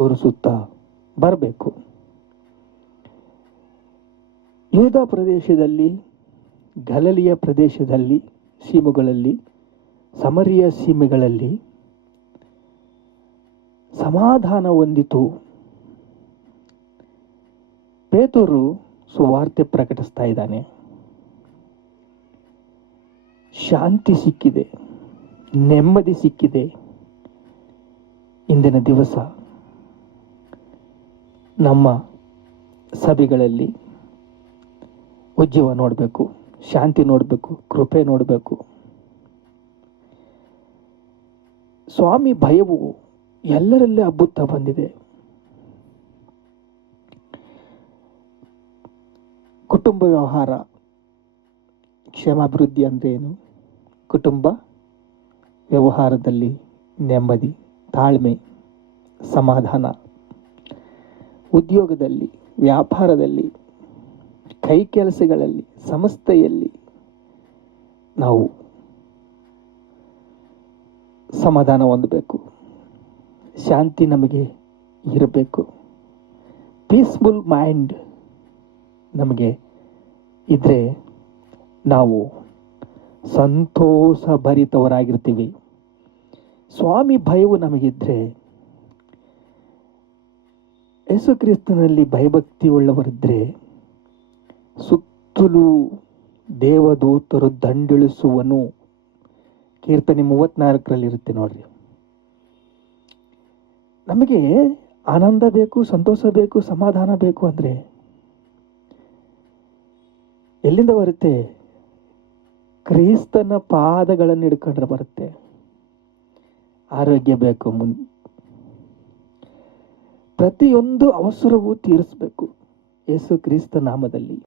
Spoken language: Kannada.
ತೋರಿಸುತ್ತಾ ಬರಬೇಕು. ಯೂದ ಪ್ರದೇಶದಲ್ಲಿ, ಗಲಿಲಾಯ ಪ್ರದೇಶದಲ್ಲಿ, ಸೀಮೆಗಳಲ್ಲಿ, ಸಮರಿಯ ಸೀಮೆಗಳಲ್ಲಿ ಸಮಾಧಾನ ಹೊಂದಿತು. ಪೇತ್ರನು ಸುವಾರ್ತೆ ಪ್ರಕಟಿಸ್ತಾ ಇದ್ದಾನೆ. ಶಾಂತಿ ಸಿಕ್ಕಿದೆ, ನೆಮ್ಮದಿ ಸಿಕ್ಕಿದೆ. ಇಂದಿನ ದಿವಸ ನಮ್ಮ ಸಭೆಗಳಲ್ಲಿ ಉಜ್ಜೀವ ನೋಡಬೇಕು, ಶಾಂತಿ ನೋಡಬೇಕು, ಕೃಪೆ ನೋಡಬೇಕು. ಸ್ವಾಮಿ ಭಯವು ಎಲ್ಲರಲ್ಲೇ ಹಬ್ಬುತ್ತಾ ಬಂದಿದೆ. ಕುಟುಂಬ ವ್ಯವಹಾರ ಕ್ಷೇಮಾಭಿವೃದ್ಧಿ ಅಂದ್ರೆ ಏನು? ಕುಟುಂಬ ವ್ಯವಹಾರದಲ್ಲಿ ನೆಮ್ಮದಿ, ತಾಳ್ಮೆ, ಸಮಾಧಾನ. ಉದ್ಯೋಗದಲ್ಲಿ, ವ್ಯಾಪಾರದಲ್ಲಿ, ಕೈ ಕೆಲಸಗಳಲ್ಲಿ, ಸಂಸ್ಥೆಯಲ್ಲಿ ನಾವು ಸಮಾಧಾನ ಹೊಂದಬೇಕು. ಶಾಂತಿ ನಮಗೆ ಇರಬೇಕು. ಪೀಸ್ಫುಲ್ ಮೈಂಡ್ ನಮಗೆ ಇದ್ರೆ ನಾವು ಸಂತೋಷ ಭರಿತವರಾಗಿರ್ತೀವಿ. ಸ್ವಾಮಿ ಭಯವು ನಮಗಿದ್ರೆ, ಯೇಸು ಕ್ರಿಸ್ತನಲ್ಲಿ ಭಯಭಕ್ತಿ ಉಳ್ಳವರಿದ್ರೆ ಸುತ್ತಲೂ ದೇವದೂತರು ದಂಡಿಳಿಸುವನು. ಕೀರ್ತನೆ 34 ಇರುತ್ತೆ ನೋಡ್ರಿ. ನಮಗೆ ಆನಂದ ಬೇಕು, ಸಂತೋಷ ಬೇಕು, ಸಮಾಧಾನ ಬೇಕು ಅಂದ್ರೆ ಎಲ್ಲಿಂದ ಬರುತ್ತೆ? ಕ್ರಿಸ್ತನ ಪಾದಗಳನ್ನು ಹಿಡ್ಕೊಂಡ್ರೆ ಬರುತ್ತೆ. ಆರೋಗ್ಯ ಬೇಕು, ಪ್ರತಿಯೊಂದು ಅವಸರವೂ ತೀರಿಸಬೇಕು ಯೇಸು ಕ್ರಿಸ್ತ ನಾಮದಲ್ಲಿ.